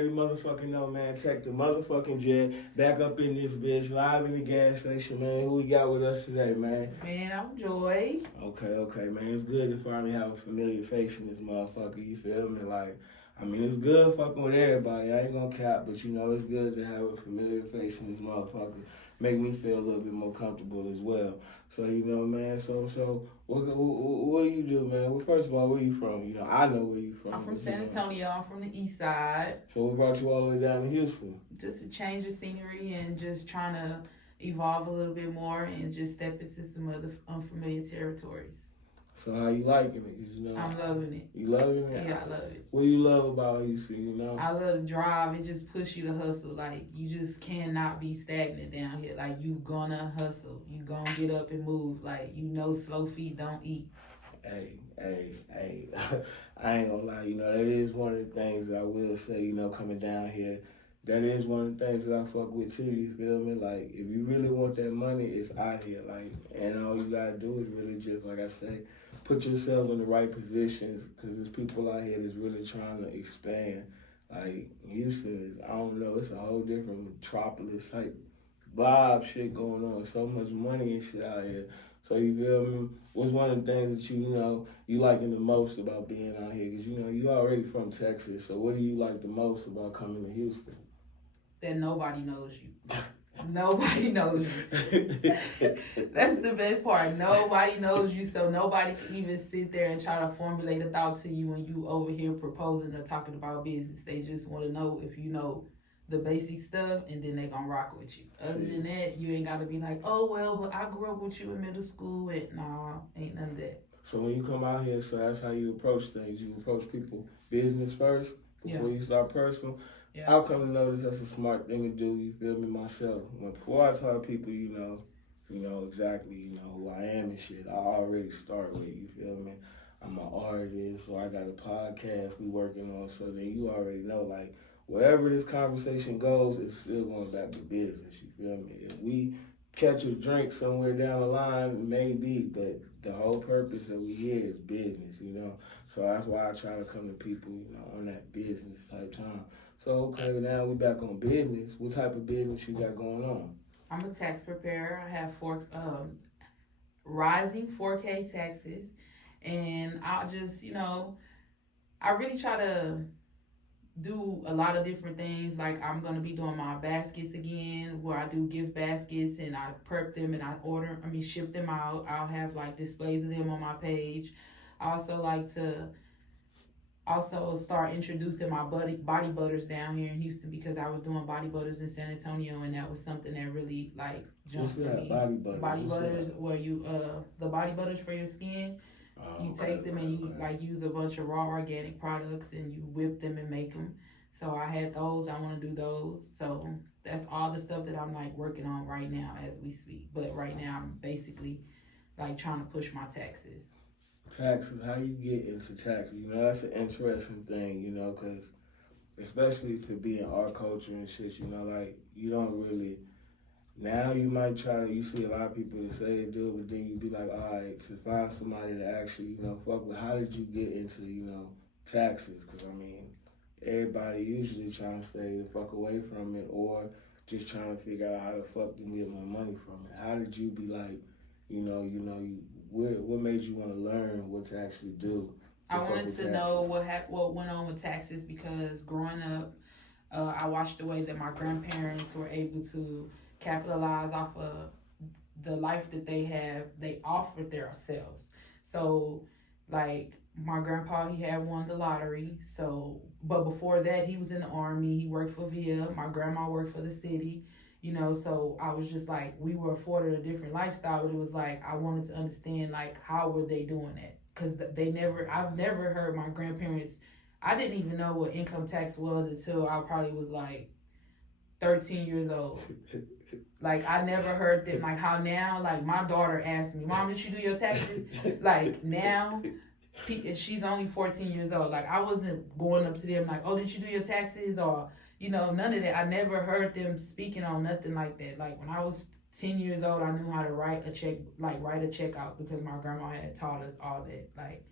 already motherfucking know, man. Tek the motherfucking jet. Back up in this bitch. Live in the gas station, man. Who we got with us today, man? Man, I'm Joy. Okay, man. It's good to finally have a familiar face in this motherfucker. You feel me? Like, I mean, it's good fucking with everybody. I ain't gonna cap, but you know, it's good to have a familiar face in this motherfucker. Make me feel a little bit more comfortable as well. So, you know, man, what do you do, man? Well, first of all, where you from? You know, I know where you from. I'm from San Antonio. I'm from the east side. So what brought you all the way down to Houston? Just to change the scenery and just trying to evolve a little bit more and just step into some other unfamiliar territories. So how you liking it? 'Cause, you know, I'm loving it. You loving it? Yeah, I love it. What do you love about Houston, you know? I love the drive. It just pushes you to hustle. Like, you just cannot be stagnant down here. Like, you gonna hustle. You gonna get up and move. Like, you know slow feet don't eat. Hey. I ain't gonna lie, you know, that is one of the things that I will say, you know, coming down here. That is one of the things that I fuck with too, you feel me? Like, if you really want that money, it's out here. Like, and all you gotta do is really just, like I say, put yourself in the right positions, because there's people out here that's really trying to expand. Like, Houston is, I don't know, it's a whole different metropolis type vibe shit going on. So much money and shit out here. So you feel me? What's one of the things that you know you liking the most about being out here? Because you know you already from Texas. So what do you like the most about coming to Houston? That nobody knows you. Nobody knows you. That's the best part. Nobody knows you, so nobody can even sit there and try to formulate a thought to you when you over here proposing or talking about business. They just want to know if you know the basic stuff, and then they gonna rock with you. Other than that, you ain't gotta be like, oh well, but I grew up with you in middle school, and nah, ain't none of that. So when you come out here, so that's how you approach things. You approach people business first before you start personal. Yeah. I've come to notice that's a smart thing to do. You feel me? Myself, before I tell people, you know exactly, you know who I am and shit. I already start with, you feel me? I'm an artist, so I got a podcast we working on. So then you already know, like, wherever this conversation goes, it's still going back to business, you feel me? If we catch a drink somewhere down the line, maybe, but the whole purpose that we here is business, you know? So that's why I try to come to people, you know, on that business type time. So, okay, now we back on business. What type of business you got going on? I'm a tax preparer. I have rising 4K taxes, and I just, you know, I really try to do a lot of different things. Like, I'm going to be doing my baskets again, where I do gift baskets and I prep them and I ship them out. I'll have like displays of them on my page. I also like to start introducing my body butters down here in Houston, because I was doing body butters in San Antonio, and that was something that really like jumped for me. Body butters? Body butters, where you the body butters for your skin. You take them and you like use a bunch of raw organic products and you whip them and make them. So I had those. I want to do those. So that's all the stuff that I'm like working on right now as we speak. But right now I'm basically like trying to push my taxes. Taxes, how you get into taxes? You know, that's an interesting thing, you know, because especially to be in our culture and shit, you know, like, you don't really, now you might try to, you see a lot of people that say they do it, but then you be like, all right, to find somebody to actually, you know, fuck with, how did you get into, you know, taxes? Because, I mean, everybody usually trying to stay the fuck away from it, or just trying to figure out how the fuck to get my money from it. How did you be like, what made you want to learn what to actually do? I wanted to know what went on with taxes, because growing up, I watched the way that my grandparents were able to capitalize off of the life that they offered themselves. So, like, my grandpa, he had won the lottery. So, but before that, he was in the Army. He worked for VIA. My grandma worked for the city. You know, so I was just like, we were afforded a different lifestyle, but it was like, I wanted to understand, like, how were they doing it? Because I've never heard my grandparents, I didn't even know what income tax was until I probably was like 13 years old. Like, I never heard them, like how now, like my daughter asked me, Mom, did you do your taxes? Like now, she's only 14 years old. Like, I wasn't going up to them like, oh, did you do your taxes? Or, you know, none of that. I never heard them speaking on nothing like that. Like, when I was 10 years old, I knew how to write a check out, because my grandma had taught us all that. Like,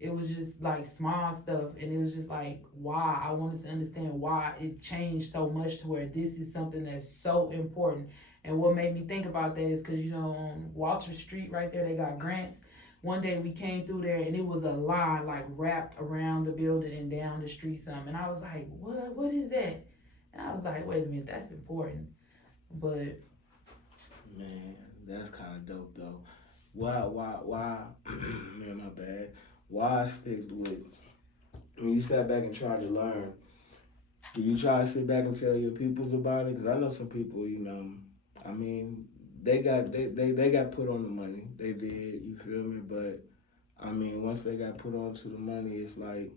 It was just like small stuff, and it was just like why I wanted to understand why it changed so much to where this is something that's so important. And what made me think about that is because on Walter Street right there, they got grants. One day we came through there and it was a line like wrapped around the building and down the street some, and I was like, what is that? And I was like, wait a minute, that's important. But man, that's kind of dope though. Why, man, my bad. Why stick with, when you sat back and tried to learn, do you try to sit back and tell your peoples about it? Because I know some people, I mean, they got put on the money. They did, you feel me? But, I mean, once they got put onto the money, it's like,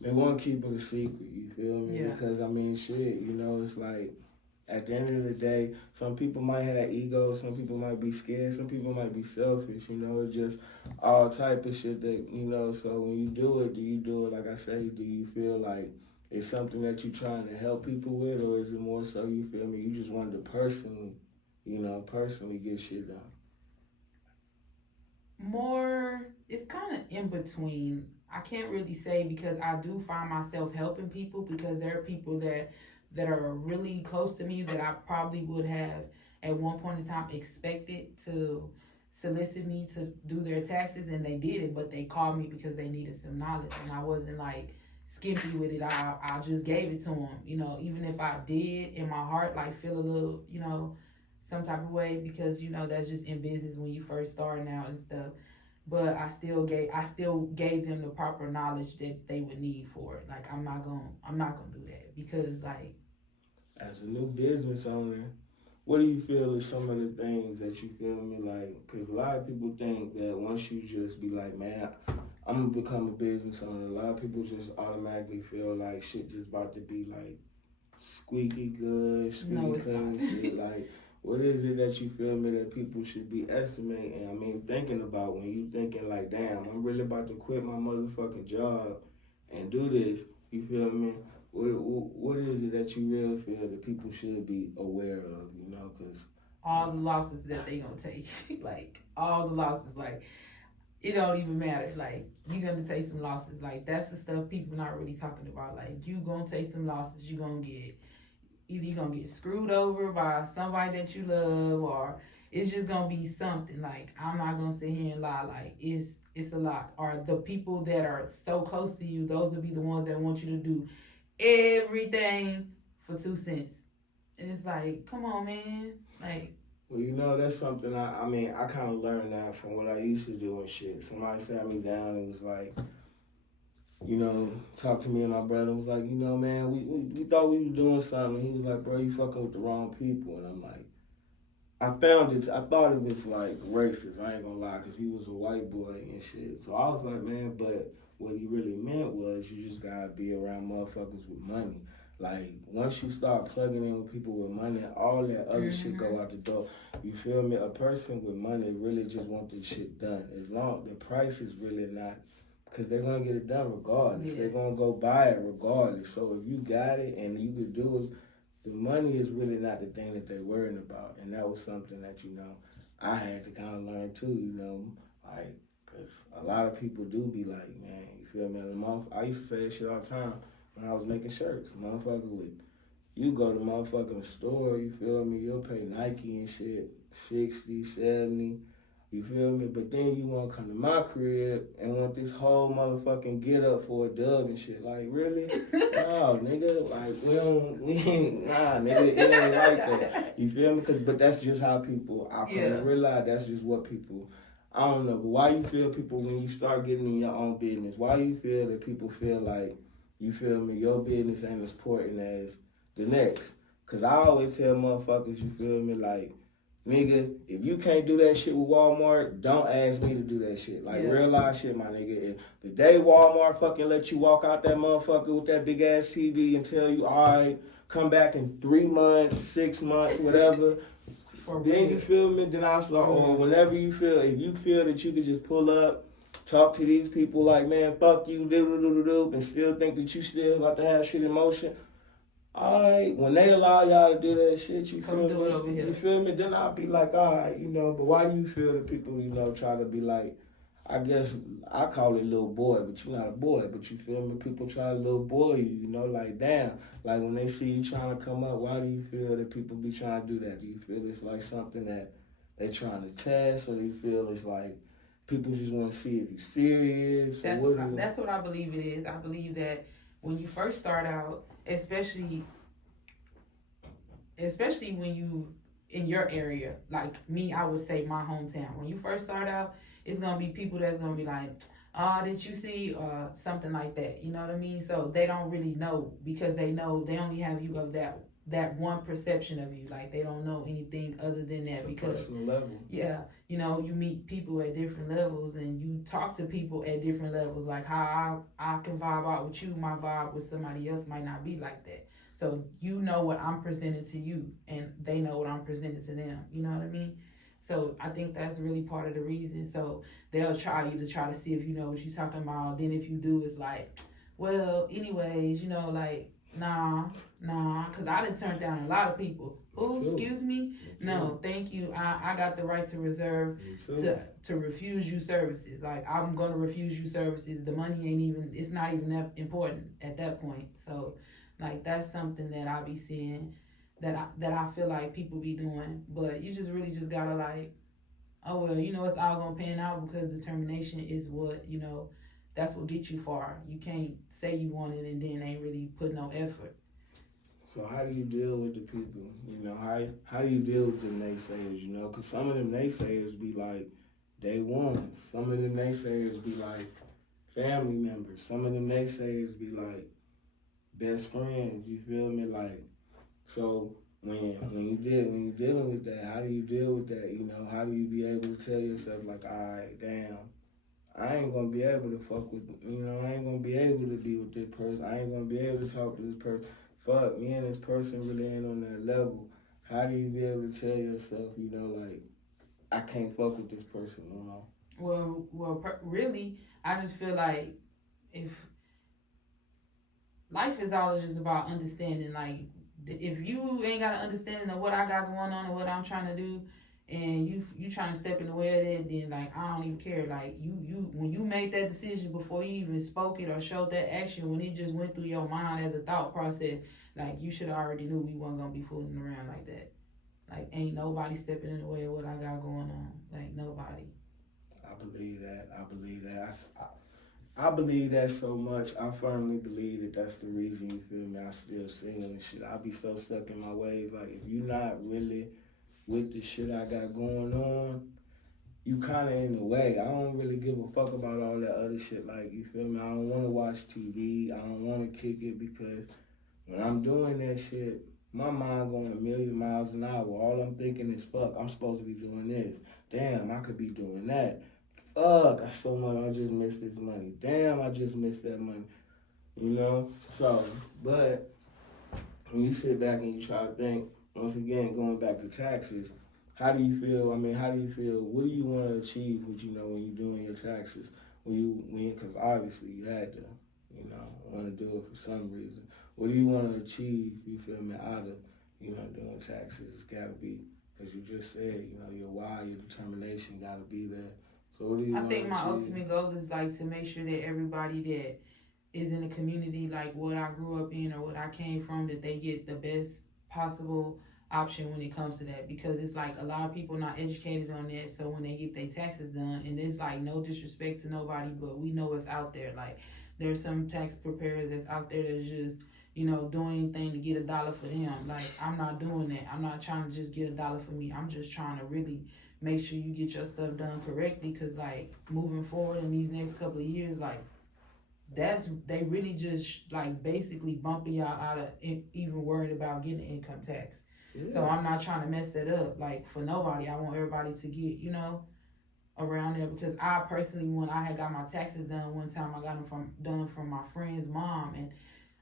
they won't keep it a secret, you feel me? Yeah. Because, I mean, shit, it's like, at the end of the day, some people might have egos, some people might be scared, some people might be selfish, it's just all type of shit that, so when you do it, like I say, do you feel like it's something that you're trying to help people with, or is it more so, you feel me, you just wanted to personally get shit done? More, it's kind of in between. I can't really say because I do find myself helping people because there are people that are really close to me that I probably would have at one point in time expected to solicit me to do their taxes, and they did it, but they called me because they needed some knowledge, and I wasn't like skimpy with it. I just gave it to them, even if I did in my heart like feel a little, some type of way because that's just in business when you first starting out and stuff. But I still gave them the proper knowledge that they would need for it. Like I'm not gonna do that because like, as a new business owner, what do you feel is some of the things that you feel me like? Because a lot of people think that once you just be like, man, I'm gonna become a business owner, a lot of people just automatically feel like shit just about to be like squeaky good, squeaky clean shit. Like, what is it that you feel me that people should be estimating? I mean, thinking about when you thinking like, damn, I'm really about to quit my motherfucking job and do this. You feel me? What is it that you really feel that people should be aware of? Because all the losses that they gonna take, like all the losses, like it don't even matter. Like you gonna take some losses. Like that's the stuff people not really talking about. Like you gonna take some losses. You gonna get. Either you're going to get screwed over by somebody that you love, or it's just going to be something. Like, I'm not going to sit here and lie. Like, it's a lot. Or the people that are so close to you, those will be the ones that want you to do everything for 2 cents. And it's like, come on, man. Like, well, that's something I kind of learned that from what I used to do and shit. Somebody sat me down and was like, talked to me and my brother and was like, man, we thought we were doing something. He was like, bro, you fucking with the wrong people. And I'm like, I thought it was like racist, I ain't gonna lie, because he was a white boy and shit. So I was like, man, but what he really meant was you just gotta be around motherfuckers with money. Like, once you start plugging in with people with money, all that other shit go out the door. You feel me? A person with money really just want this shit done. As long the price is really not, because they're going to get it done regardless. Yes. They're going to go buy it regardless. So if you got it and you could do it, the money is really not the thing that they're worrying about. And that was something that, I had to kind of learn too, like, because a lot of people do be like, man, you feel me? I used to say that shit all the time when I was making shirts. You go to motherfucking store, you feel me? You'll pay Nike and shit, 60, 70. You feel me? But then you want to come to my crib and want this whole motherfucking get up for a dub and shit. Like, really? No, nigga. Like, nigga, it ain't like that. You feel me? But that's just how people, I come to realize that's just what people, I don't know. But why you feel people, when you start getting in your own business, why you feel that people feel like, you feel me, your business ain't as important as the next? Because I always tell motherfuckers, you feel me, like, nigga, if you can't do that shit with Walmart, don't ask me to do that shit. Like, real life shit, my nigga. If the day Walmart fucking let you walk out that motherfucker with that big ass TV and tell you, all right, come back in 3 months, 6 months, whatever, then you feel me, then I'll start, or whenever you feel, if you feel that you could just pull up, talk to these people like, man, fuck you, and still think that you still about to have shit in motion, alright, when they allow y'all to do that shit, you feel me? You feel me? Then I'll be like, alright, but why do you feel that people, try to be like, I guess I call it little boy, but you're not a boy. But you feel me? People try to little boy you, you know, like damn. Like when they see you trying to come up, why do you feel that people be trying to do that? Do you feel it's like something that they trying to test, or do you feel it's like people just want to see if you're serious? That's what I believe it is. I believe that when you first start out, especially when you in your area, like me, I would say my hometown. When you first start out, it's gonna be people that's gonna be like, "Oh, did you see?" Something like that. You know what I mean? So they don't really know because they know they only have you of that one perception of you. Like they don't know anything other than that, it's because personal level. Yeah, you know, you meet people at different levels and you talk to people at different levels. Like how I can vibe out with you, my vibe with somebody else might not be like that. So you know what I'm presenting to you and they know what I'm presenting to them. You know what I mean? So I think that's really part of the reason. So they'll try to see if you know what you're talking about. Then if you do, it's like, well, anyways, you know, like, nah, because I done turned down a lot of people. Oh, excuse me? No, thank you. I got the right to reserve to refuse you services. Like, I'm going to refuse you services. The money it's not even that important at that point. So, like, that's something that I be seeing that I feel like people be doing. But you just really just gotta like, oh well, you know, it's all gonna pan out because determination is what, you know, that's what gets you far. You can't say you want it and then ain't really put no effort. So how do you deal with the people? You know, how do you deal with the naysayers? You know, because some of them naysayers be like day one. Some of them naysayers be like family members. Some of them naysayers be like best friends. You feel me? Like, so when you dealing with that, how do you deal with that? You know, how do you be able to tell yourself like, all right, damn, I ain't gonna be able to fuck with, you know, I ain't gonna be able to be with this person. I ain't gonna be able to talk to this person. Fuck, me and this person really ain't on that level. How do you be able to tell yourself, you know, like, I can't fuck with this person no more? Well, really, I just feel like if life is all just about understanding, like, if you ain't got an understanding of what I got going on and what I'm trying to do, and you trying to step in the way of that, then like I don't even care. Like you when you made that decision before you even spoke it or showed that action, when it just went through your mind as a thought process, like you should have already knew we wasn't gonna be fooling around like that. Like ain't nobody stepping in the way of what I got going on. Like nobody. I believe that. I believe that so much. I firmly believe that that's the reason, you feel me, I still single and shit. I be so stuck in my ways. Like, if you not really with the shit I got going on, you kind of in the way. I don't really give a fuck about all that other shit. Like, you feel me? I don't want to watch TV. I don't want to kick it because when I'm doing that shit, my mind going a million miles an hour. All I'm thinking is, fuck, I'm supposed to be doing this. Damn, I could be doing that. Fuck, I so much, I just missed this money. Damn, I just missed that money. You know? So, but when you sit back and you try to think, once again, going back to taxes, how do you feel? I mean, how do you feel? What do you want to achieve with, you know, when you're doing your taxes? Because obviously you had to, you know, want to do it for some reason. What do you want to achieve, you feel me, out of, you know, doing taxes? It's got to be, because you just said, you know, your why, your determination got to be there. So what do you I think my ultimate goal is like to make sure that everybody that is in the community, like what I grew up in or what I came from, that they get the best possible option when it comes to that, because it's like a lot of people not educated on that. So when they get their taxes done, and there's like no disrespect to nobody, but we know it's out there. Like there's some tax preparers that's out there that's just, you know, doing anything to get $1 for them. Like I'm not doing that. I'm not trying to just get $1 for me. I'm just trying to really make sure you get your stuff done correctly, because like moving forward in these next couple of years, like they really just like basically bumping y'all out of even worried about getting income tax. Yeah. So I'm not trying to mess that up like for nobody. I want everybody to get, you know, around there, because I personally, when I had got my taxes done one time, I got them done from my friend's mom, and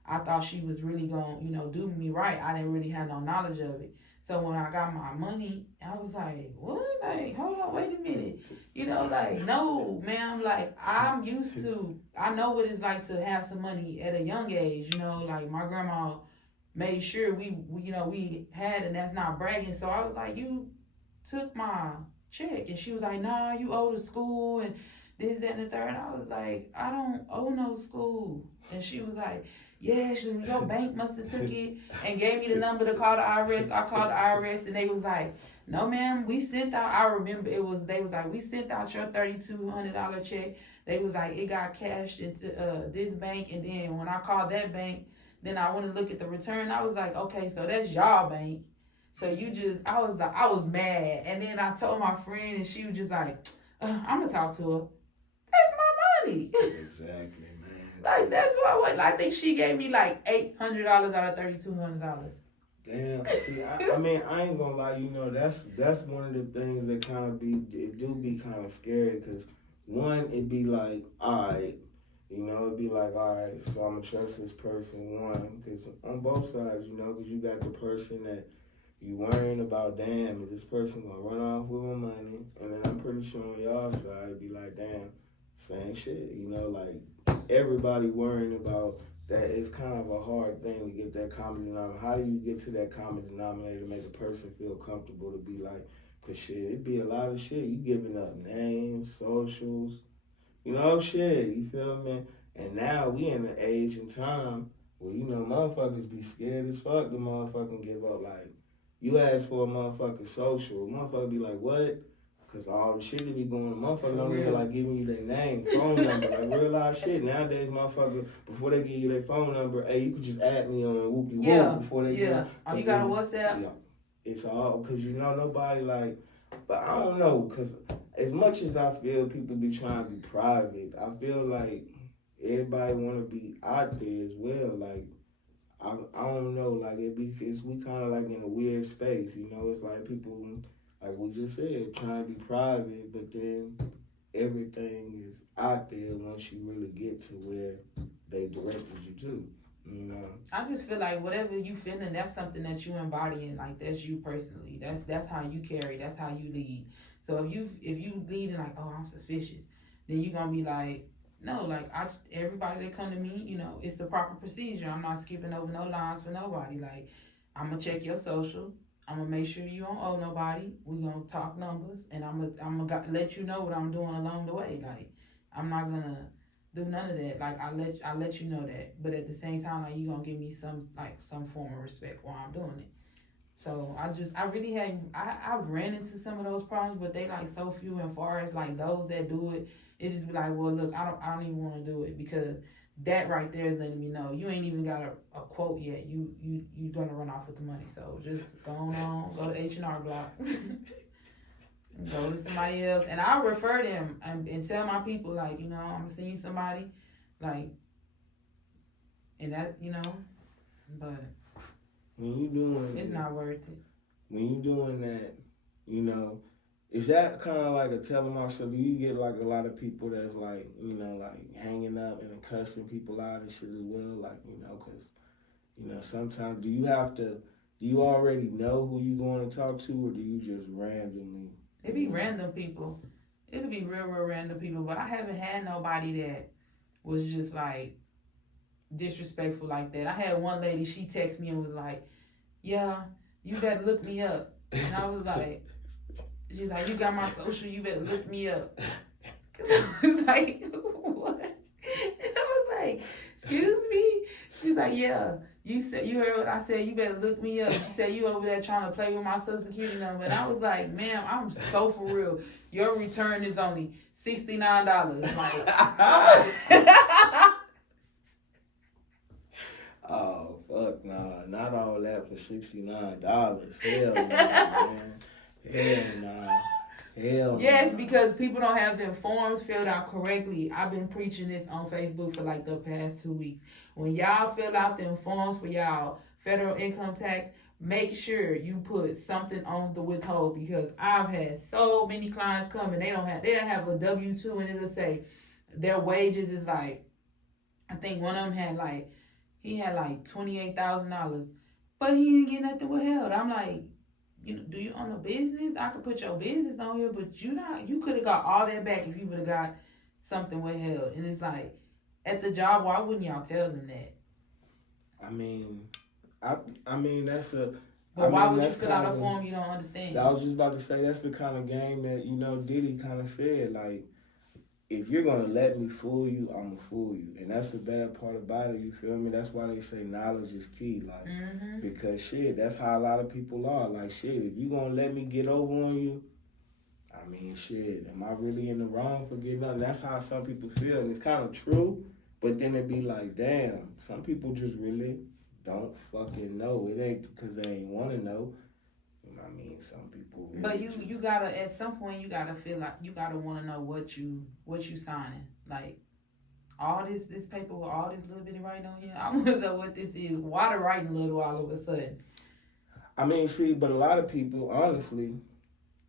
I thought she was really gonna, you know, do me right. I didn't really have no knowledge of it. So when I got my money, I was like, what? Like, hold on, wait a minute. You know, like, no, ma'am, like, I'm used to, I know what it's like to have some money at a young age. You know, like, my grandma made sure we you know, we had, and that's not bragging. So I was like, you took my check. And she was like, nah, you owe to school, and this, that, and the third. And I was like, I don't owe no school. And she was like, yeah, your bank must have took it and gave me the number to call the IRS. I called the IRS and they was like, no, ma'am, we sent out, I remember they was like, we sent out your $3,200 check. They was like, it got cashed into this bank. And then when I called that bank, then I went to look at the return. I was like, okay, so that's y'all bank. So I was mad. And then I told my friend and she was just like, I'm going to talk to her. That's my money. Exactly, man. Like, that's what I think she gave me like $800 out of $3,200. Damn. See, I mean, I ain't gonna lie. You know, that's one of the things that kind of it do be kind of scary. Cause one, it be like, all right, you know, it'd be like, all right, so I'm gonna trust this person. One, cause on both sides, you know, cause you got the person that you worrying about. Damn, is this person gonna run off with my money? And then I'm pretty sure on y'all side, it'd be like, damn, same shit. You know, like everybody worrying about. That it's kind of a hard thing to get that common denominator. How do you get to that common denominator to make a person feel comfortable to be like, cause shit, it be a lot of shit. You giving up names, socials, you know, shit, you feel me? And now we in the age and time where, you know, motherfuckers be scared as fuck to motherfucking give up. Like, you ask for a motherfucking social, motherfucker be like, what? Cause all the shit that be going on, motherfuckers don't even like giving you their name, phone number, like real life shit. Nowadays, motherfuckers, before they give you their phone number, hey, you could just add me on whoop-de-whoop before they get. Oh, you got a WhatsApp? Yeah, it's all because you know nobody like. But I don't know, cause as much as I feel people be trying to be private, I feel like everybody want to be out there as well. Like I don't know, like we kind of like in a weird space, you know. It's like people. Like we just said, trying to be private, but then everything is out there once you really get to where they directed you to, you know. I just feel like whatever you feeling, that's something that you embodying. Like that's you personally. That's how you carry. That's how you lead. So if you leading like, oh, I'm suspicious, then you're gonna be like, no, like everybody that come to me, you know, it's the proper procedure. I'm not skipping over no lines for nobody. Like I'm gonna check your social. I'm gonna make sure you don't owe nobody. We gonna talk numbers, and I'm gonna let you know what I'm doing along the way. Like I'm not gonna do none of that. Like I let you know that, but at the same time, like you gonna give me some form of respect while I'm doing it. So I've ran into some of those problems, but they like so few and far as like those that do it. It just be like, well, look, I don't even want to do it because that right there is letting me know you ain't even got a quote yet. You gonna run off with the money. So just go on, go to H&R Block, go to somebody else, and I'll refer them and tell my people like, you know, I'm gonna send you somebody, like, and that, you know, but when you doing it's not worth it. When you doing that, you know. Is that kind of like a telemark? So do you get like a lot of people that's like, you know, like hanging up and cussing people out and shit as well? Like, you know, because, you know, sometimes do you already know who you going to talk to or do you just randomly? It be random people. It'll be real random people. But I haven't had nobody that was just like disrespectful like that. I had one lady, she texted me and was like, yeah, you better look me up. And I was like, she's like, you got my social, you better look me up. Cause I was like, what? And I was like, excuse me? She's like, yeah, you heard what I said, you better look me up. You said you over there trying to play with my social security number. And I was like, ma'am, I'm so for real. Your return is only $69. Like, oh, fuck nah. Not all that for $69. Hell no, man. Hell nah. Hell yes, because people don't have their forms filled out correctly. I've been preaching this on Facebook for like the past 2 weeks. When y'all fill out them forms for y'all federal income tax, make sure you put something on the withhold because I've had so many clients come and they'll have a W-2 and it'll say their wages is like, I think one of them had like, he had like $28,000, but he didn't get nothing withheld. I'm like, you know, do you own a business? I could put your business on here, but you could have got all that back if you would have got something withheld. And it's like, at the job, why wouldn't y'all tell them that? I mean, that's a. But why would you fill out a form you don't understand? I was just about to say that's the kind of game that, you know, Diddy kind of said, like, if you're gonna let me fool you, I'm gonna fool you, and that's the bad part about it. You feel me? That's why they say knowledge is key, like because shit, that's how a lot of people are. Like shit, if you gonna let me get over on you, I mean shit, am I really in the wrong for getting up? That's how some people feel, and it's kind of true. But then it be like, damn, some people just really don't fucking know. It ain't because they ain't want to know. I mean, some people. Really but you gotta at some point you gotta feel like you gotta want to know what you signing. Like all this paper with all this little bitty writing on here. I want to know what this is. Why the writing little all of a sudden? I mean, see, but a lot of people honestly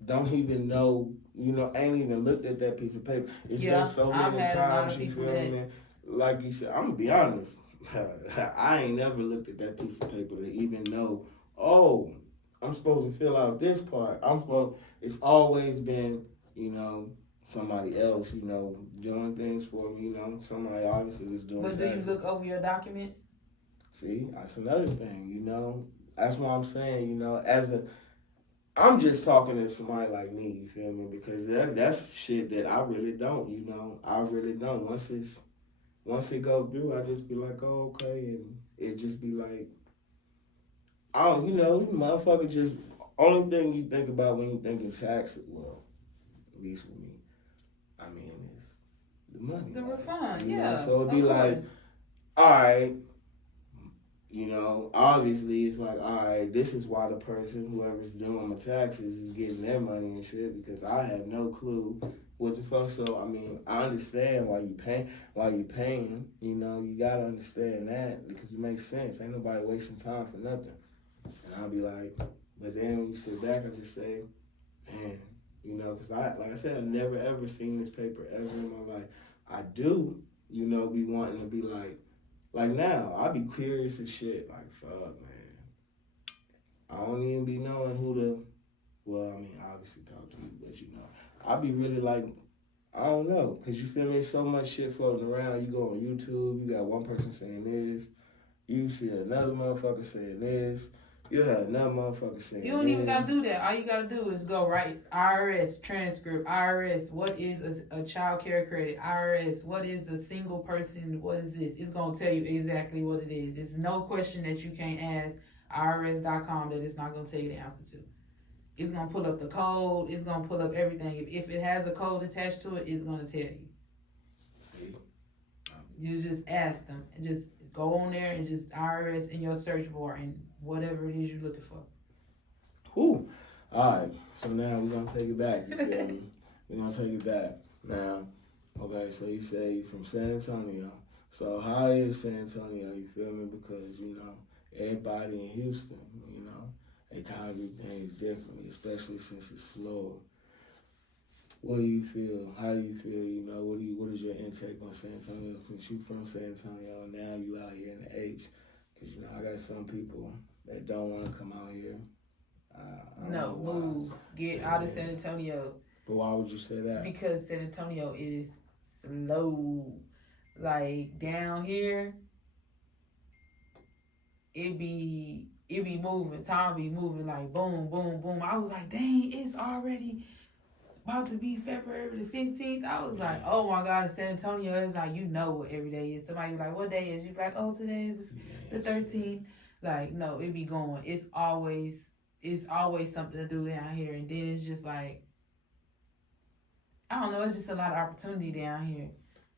don't even know. You know, ain't even looked at that piece of paper. It's been so many times. You feel me? Like you said, I'm gonna be honest. I ain't never looked at that piece of paper to even know. Oh, I'm supposed to fill out this part. It's always been, you know, somebody else, you know, doing things for me, you know, somebody obviously is doing. But do you look over your documents? See, that's another thing, you know. That's what I'm saying, you know, I'm just talking to somebody like me, you feel me? Because that's shit that I really don't, you know. I really don't. Once it go through, I just be like, oh, okay, and it just be like, you know, motherfucker just, only thing you think about when you think in taxes, well, at least with me, I mean, is the money. The refund, yeah. Know? So it'd be like, all right, you know, obviously it's like, all right, this is why the person, whoever's doing my taxes, is getting their money and shit, because I have no clue what the fuck. So, I mean, I understand why you paying, you know, you gotta understand that, because it makes sense. Ain't nobody wasting time for nothing. And I'll be like, but then when you sit back, I just say, man, you know, because like I said, I've never ever seen this paper ever in my life. I do, you know, be wanting to be like now, I be curious as shit. Like, fuck, man. I don't even be knowing well, I mean, I obviously talk to you, but you know, I be really like, I don't know, because you feel me, so much shit floating around. You go on YouTube, you got one person saying this, you see another motherfucker saying this, you have another motherfucker saying you don't even gotta do that. All you gotta do is go write IRS transcript. IRS, what is a child care credit? IRS, what is a single person? What is this? It's gonna tell you exactly what it is. It's no question that you can't ask IRS.com that it's not gonna tell you the answer to. It's gonna pull up the code. It's gonna pull up everything. If it has a code attached to it, it's gonna tell you. See, you just ask them and just go on there and just IRS in your search bar and whatever it is you're looking for. Cool. All right. So now we're gonna take it back. You feel me? We're gonna take it back. Now, okay. So you say you're from San Antonio. So how is San Antonio? You feel me? Because you know everybody in Houston, you know, they kind of do things differently, especially since it's slower. What do you feel? How do you feel? You know, what is your intake on San Antonio? Since you from San Antonio, and now you out here in the H. Because, you know, I got some people that don't want to come out here. No, move. Get out of San Antonio. But why would you say that? Because San Antonio is slow. Like, down here, it be moving. Time be moving like boom, boom, boom. I was like, dang, it's already about to be February the 15th. I was like, oh my God, San Antonio is like, you know what every day is. Somebody be like, what day is? You be like, oh, today is the 13th. Like, no, it be going. It's always something to do down here. And then it's just like, I don't know, it's just a lot of opportunity down here.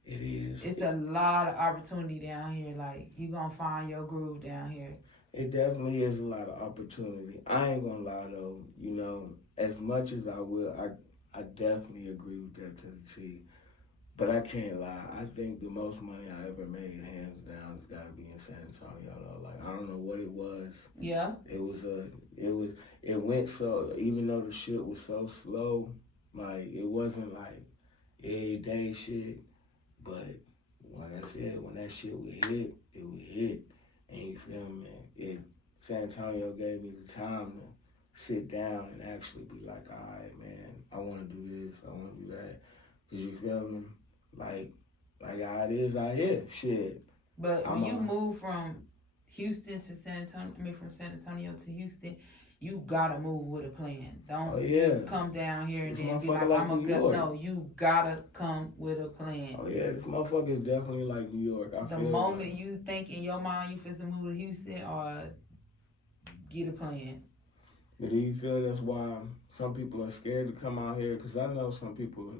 It is. It's a lot of opportunity down here. Like, you gonna find your groove down here. It definitely is a lot of opportunity. I ain't gonna lie though, you know, as much as I will, I definitely agree with that to the T. But I can't lie. I think the most money I ever made, hands down, has got to be in San Antonio, though. Like, I don't know what it was. Yeah. It went so, even though the shit was so slow, like, it wasn't like everyday shit. But, like I said, when that shit would hit, it would hit. And you feel me? San Antonio gave me the time to sit down and actually be like, all right, man, I want to do this, I want to do that. Because you feel me? Like how it is out here, shit. But when you move from Houston to San Antonio, from San Antonio to Houston, you gotta move with a plan. Don't just come down here and then be like, I'm a good. No, you gotta come with a plan. Oh yeah, this motherfucker is definitely like New York. The moment you think in your mind you finna move to Houston, or get a plan. But do you feel that's why some people are scared to come out here? Because I know some people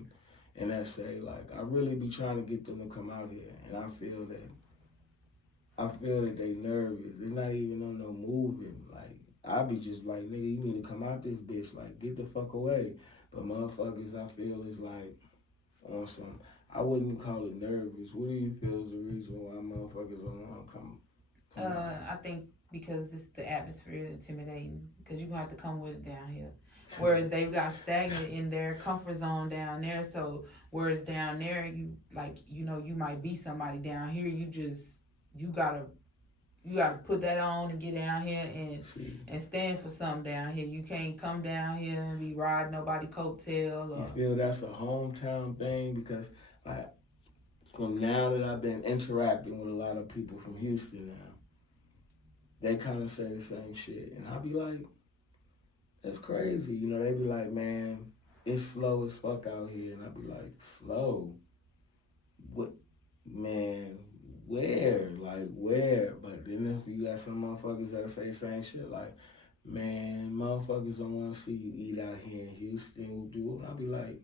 in that say, like, I really be trying to get them to come out here, and I feel that they nervous. It's not even on no moving. Like, I be just like, nigga, you need to come out this bitch. Like, get the fuck away. But motherfuckers, I feel is like on some. I wouldn't call it nervous. What do you feel is the reason why motherfuckers don't want to come I think because it's the atmosphere is intimidating. Because you're gonna have to come with it down here. Whereas they've got stagnant in their comfort zone down there. So whereas down there, you like, you know, you might be somebody. Down here, you gotta put that on and get down here and stand for something down here. You can't come down here and be riding nobody coattail. You feel that's a hometown thing? Because like, from now that I've been interacting with a lot of people from Houston now, they kind of say the same shit. And I be like, that's crazy. You know, they be like, man, it's slow as fuck out here. And I be like, slow? What? Man, where? Like, where? But then if you got some motherfuckers that say the same shit, like, man, motherfuckers don't want to see you eat out here in Houston. We'll do it. I be like,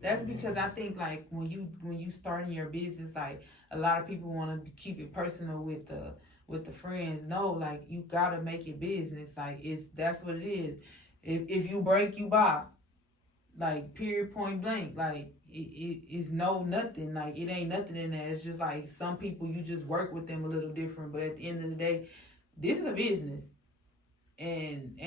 that's because I think like when you starting your business, like a lot of people want to keep it personal with the friends. No, like you gotta make it business. Like that's what it is. If you break, you buy. Like period, point blank. Like it's no nothing. Like it ain't nothing in there. It's just like some people you just work with them a little different. But at the end of the day, this is a business. And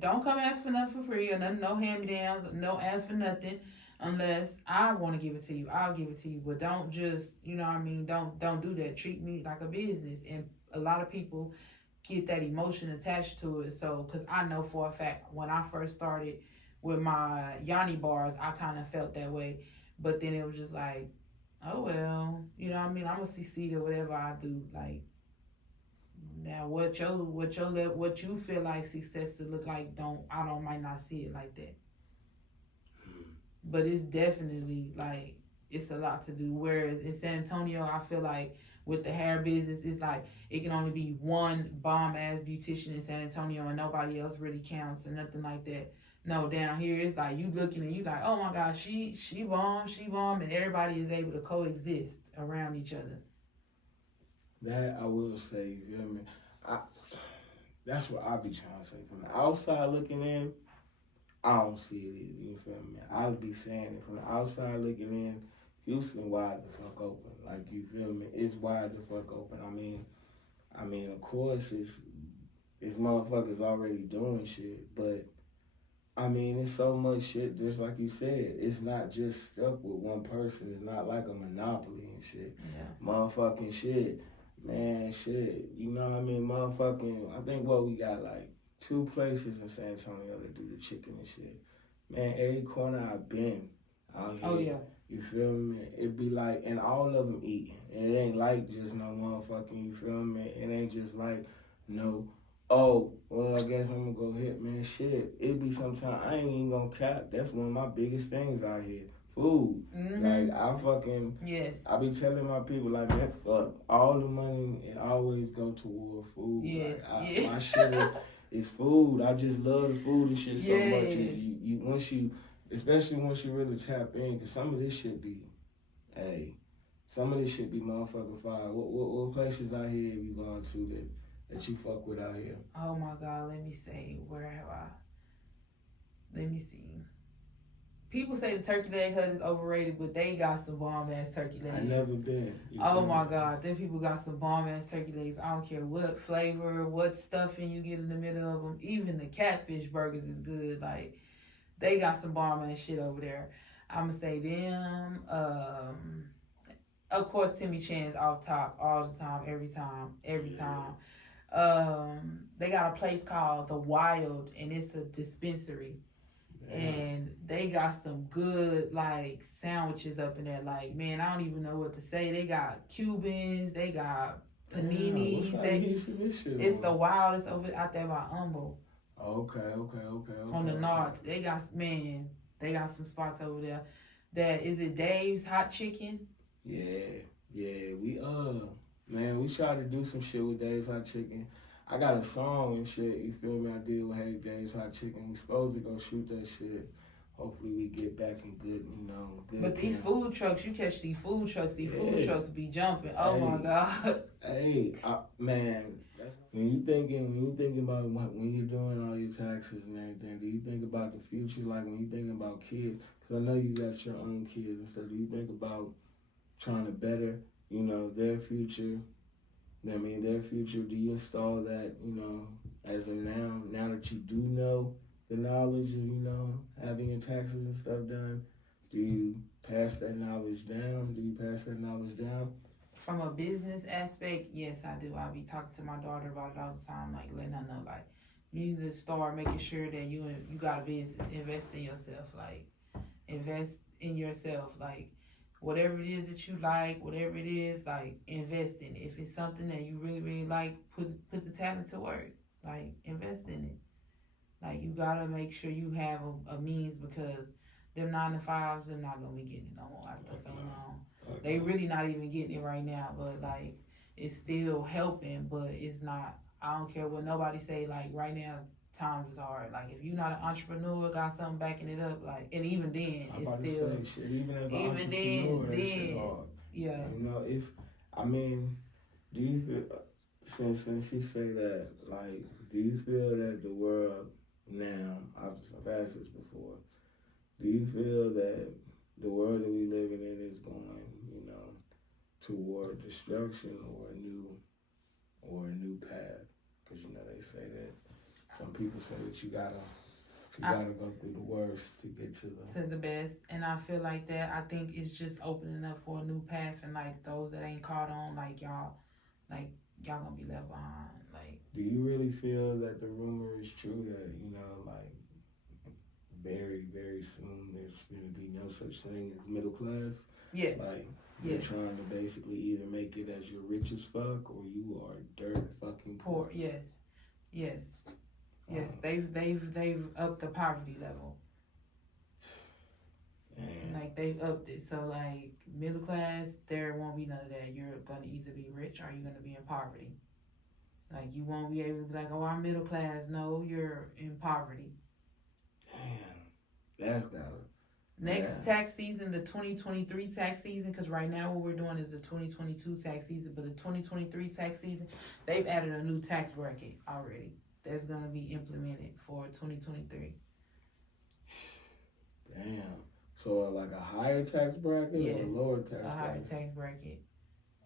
don't come ask for nothing for free or nothing, no hand-me-downs, no ask for nothing. Unless I want to give it to you, I'll give it to you. But don't just, you know what I mean, don't do that. Treat me like a business. And a lot of people get that emotion attached to it. So, because I know for a fact, when I first started with my Yanni bars, I kind of felt that way. But then it was just like, oh, well, you know what I mean? I'm going to succeed at whatever I do. Like, now what you feel like success to look like, might not see it like that. But it's definitely like it's a lot to do. Whereas in San Antonio, I feel like with the hair business, it's like it can only be one bomb ass beautician in San Antonio and nobody else really counts or nothing like that. No, down here it's like you looking and you like, oh my gosh, she bomb, and everybody is able to coexist around each other. That I will say, you feel me? That's what I be trying to say. From the outside looking in, I don't see it either, you feel me? I'll be saying it from the outside looking in, Houston wide the fuck open. Like, you feel me? It's wide the fuck open. I mean, of course, it's motherfuckers already doing shit, but I mean, it's so much shit, just like you said. It's not just stuck with one person. It's not like a monopoly and shit. Yeah. Motherfucking shit. Man, shit. You know what I mean? Motherfucking, I think we got like 2 places in San Antonio that do the chicken and shit. Man, every corner I've been out here. Oh, yeah. You feel me? It be like, and all of them eating. It ain't like just no motherfucking, you feel me? It ain't just like, no, oh, well, I guess I'm gonna go hit, man. Shit, it be sometimes, I ain't even gonna cap. That's one of my biggest things out here. Food. Mm-hmm. Like, I be telling my people, like, man, fuck, all the money, it always go toward food. Yes. Like, my shit is food. I just love the food and shit so much. Especially once you really tap in, because some of this shit be motherfucking fire. What places out here have you gone to that you fuck with out here? Oh my God, let me see. Where have I? Let me see. People say the turkey leg hut is overrated, but they got some bomb ass turkey legs. I never been. Oh my God, them people got some bomb ass turkey legs. I don't care what flavor, what stuffing you get in the middle of them. Even the catfish burgers is good. Like, they got some bomb ass shit over there. I'ma say them. Of course, Timmy Chan's off top all the time, every time. They got a place called The Wild, and it's a dispensary. And they got some good, like, sandwiches up in there. Like, man, I don't even know what to say. They got Cubans. They got Paninis. It's the wildest over out there by Humble. Okay. On the north, they got some spots over there. That is it. Dave's Hot Chicken. Yeah. We man, we tried to do some shit with Dave's Hot Chicken. I got a song and shit. You feel me? I did with Hey Dave's Hot Chicken. We supposed to go shoot that shit. Hopefully we get back in good. But these food trucks, you catch these food trucks be jumping. Oh my God. Hey, man. When you thinking about when you're doing all your taxes and everything, do you think about the future? Like when you thinking about kids, because I know you got your own kids and stuff. Do you think about trying to better, their future? Their future. Do you install that, as of now that you do know the knowledge of, having your taxes and stuff done? Do you pass that knowledge down? From a business aspect, yes, I do. I be talking to my daughter about it all the time, like letting her know, like, you need to start making sure that you got a business. Invest in yourself, like whatever it is that you like, whatever it is, like invest in it. If it's something that you really, really like, put the talent to work, like invest in it. Like you gotta make sure you have a means, because them 9 to 5s, they're not gonna be getting it no more after so long. They really not even getting it right now, but like it's still helping, but it's not. I don't care what nobody say. Like right now, times is hard. Like if you're not an entrepreneur, got something backing it up, like, and even then, it's still. Shit, even as an entrepreneur, that shit hard. Yeah. Do you feel, since you say that, like, do you feel that the world now? I've asked this before. Do you feel that the world that we living in is going, toward destruction or a new path? Because they say that some people say that you gotta go through the worst to get to the best, and I feel like that. I think it's just opening up for a new path, and like those that ain't caught on, like y'all gonna be left behind. Like, do you really feel that the rumor is true that very, very soon there's gonna be no such thing as middle class? Yeah. Like, you're trying to basically either make it as you're rich as fuck or you are dirt fucking poor. Yes. They've upped the poverty level. Man. Like they've upped it. So like middle class, there won't be none of that. You're gonna either be rich or you're gonna be in poverty. Like you won't be able to be like, oh, I'm middle class. No, you're in poverty. Damn, that's gotta. Next tax season, the 2023 tax season, because right now what we're doing is the 2022 tax season, but the 2023 tax season, they've added a new tax bracket already that's going to be implemented for 2023. Damn. So like a higher tax bracket or a lower tax bracket? A higher tax bracket.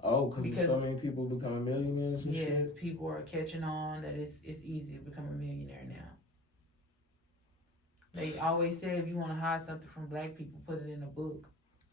Oh, because so many people becoming millionaires and shit? Yes, people are catching on that it's easy to become a millionaire now. They always say if you want to hide something from black people, put it in a book.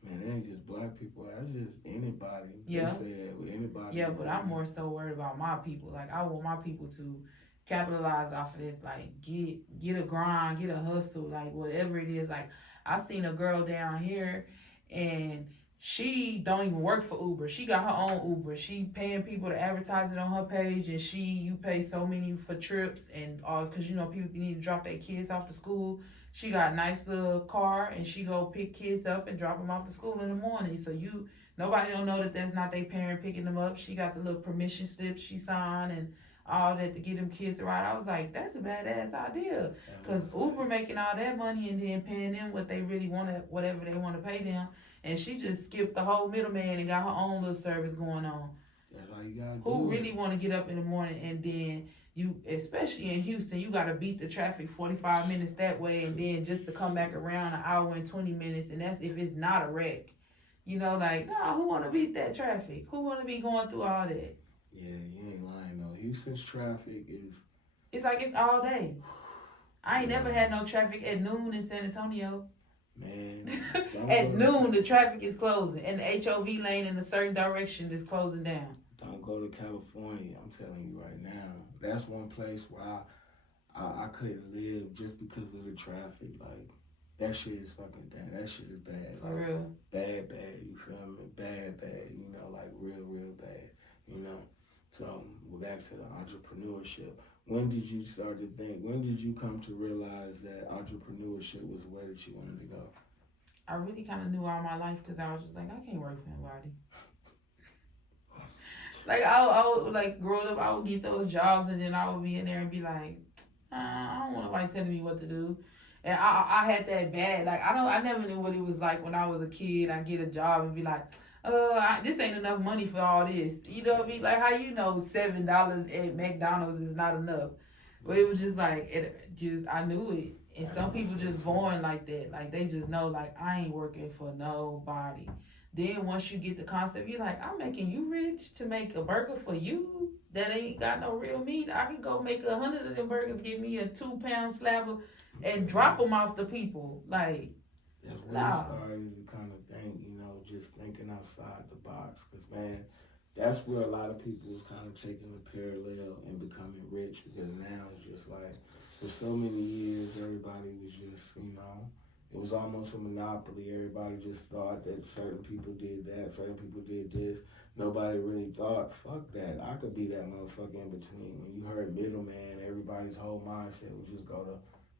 Man, it ain't just black people. That's just anybody. Yeah. They say that with anybody. Yeah, but I'm more so worried about my people. Like, I want my people to capitalize off of this. Like, get a grind, get a hustle, like, whatever it is. Like, I seen a girl down here, and she don't even work for Uber. She got her own Uber. She paying people to advertise it on her page, and you pay so many for trips and all, because people need to drop their kids off to school. She got a nice little car, and she go pick kids up and drop them off to school in the morning. So nobody don't know that that's not their parent picking them up. She got the little permission slip she signed and all that to get them kids to ride. I was like, that's a badass idea, because Uber making all that money and then paying them what they really want to, whatever they want to pay them. And she just skipped the whole middleman and got her own little service going on. That's all you gotta do. Who really want to get up in the morning, and then especially in Houston, you got to beat the traffic 45 minutes that way, and then just to come back around an hour and 20 minutes, and that's if it's not a wreck. Like, nah, who want to beat that traffic? Who want to be going through all that? Yeah, you ain't lying though. Houston's traffic is... It's like it's all day. I ain't never had no traffic at noon in San Antonio. Man. At noon, the traffic is closing, and the HOV lane in a certain direction is closing down. Don't go to California. I'm telling you right now. That's one place where I couldn't live just because of the traffic. Like, that shit is fucking damn. That shit is bad. For like, real. Bad, you feel me? Bad, like real bad, So we're back to the entrepreneurship. When did you start to think? When did you come to realize that entrepreneurship was the way that you wanted to go? I really kind of knew all my life because I was just like, I can't work for nobody. Like I would like growing up, I would get those jobs and then I would be in there and be like, I don't want nobody telling me what to do. And I had that bad, like I never knew what it was like when I was a kid. I get a job and be like, this ain't enough money for all this. You know what I mean? Like how you know $7 at McDonald's is not enough. But it was just like I knew it. And some people just born like that. Like they just know like I ain't working for nobody. Then once you get the concept, you're like, I'm making you rich to make a burger for you that ain't got no real meat. I can go make 100 of them burgers, give me a 2-pound slab of, and drop them off to people. Like, that's when you started to kind of think, you know, just thinking outside the box. Because, man, that's where a lot of people was kind of taking the parallel and becoming rich. Because now it's just like, for so many years, everybody was just, you know, it was almost a monopoly. Everybody just thought that certain people did that, certain people did this. Nobody really thought, fuck that, I could be that motherfucker in between. When you heard middleman, everybody's whole mindset would just go to